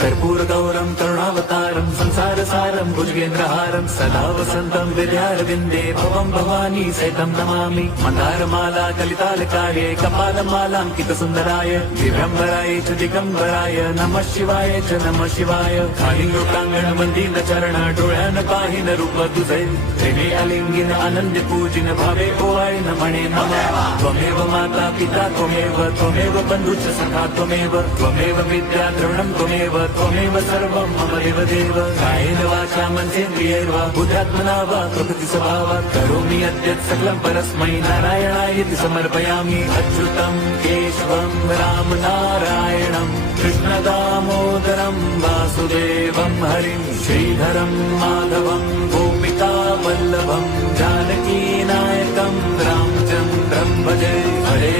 कर्पूर गौरम करुणावतारम संसार सारम भुजगेंद्रहारम सदा वसंतम विद्यारविंदे भवम भवानी सहितं नमामि मंदारमाला कलितालकाये कपालमालांकित सुंदराय दिव्यंबराय च दिगंबराय नमः शिवाय च नमः शिवाय खाली लोकांगण मंदिर चरण डोळ्यान पाहिन रूप तुझे प्रेमे अलिंगिन आनंद पूजिन भावे ओवाय नमणे नमः त्वमेव माता पिता त्वमेव बंधुश्च सखा त्वमेव विद्या द्रविणं त्वमेव सर्वं मम देव कायेन वाचा मनसेन्द्रियैर्वा बुद्ध्यात्मना वा प्रकृति स्वभावात् करोमि यद्यत् सकलं परस्मै नारायणायति समर्पयामि अच्युतं केशवं राम नारायणं कृष्णदामोदरं वासुदेवं हरिं श्रीधरं माधवं गोपिका वल्लभं जानकी नायकं रामचन्द्रं भजे हरे